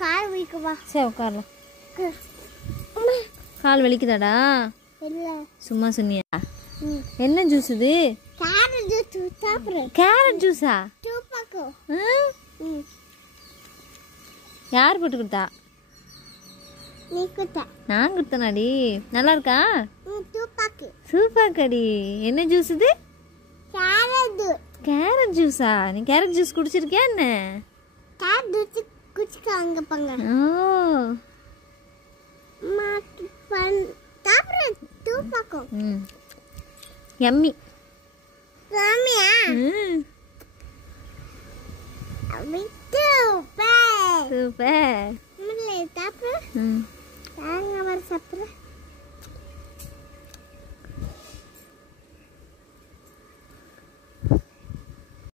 கால் வலிக்குவா. சரி உட்காரலாம். கால் வலிக்குதாடா? இல்ல சும்மா சொன்னியா? என்ன ஜூஸ் இது? கேரட் ஜூஸ் சாப்பிடுறேன். கேரட் ஜூஸா? டூபாக்கு. யார் போட்டு கொடுத்தா? நீ கொடுத்த. நான் கொடுத்தனாடி. நல்லா இருக்கா? டூபாக்கு. சூப்பர் கடி. என்ன ஜூஸ் இது? Carrot juice. கேரட் ஜூஸா? நீ கேரட் ஜூஸ் குடிச்சிருக்கியா என்ன? கேரட் ஜூஸ் குடிச்சாங்க பங்க. ஓ மாட்டு பன் சாப்பிடுறேன். டூபாக்கு. யம்மி. சாமியா?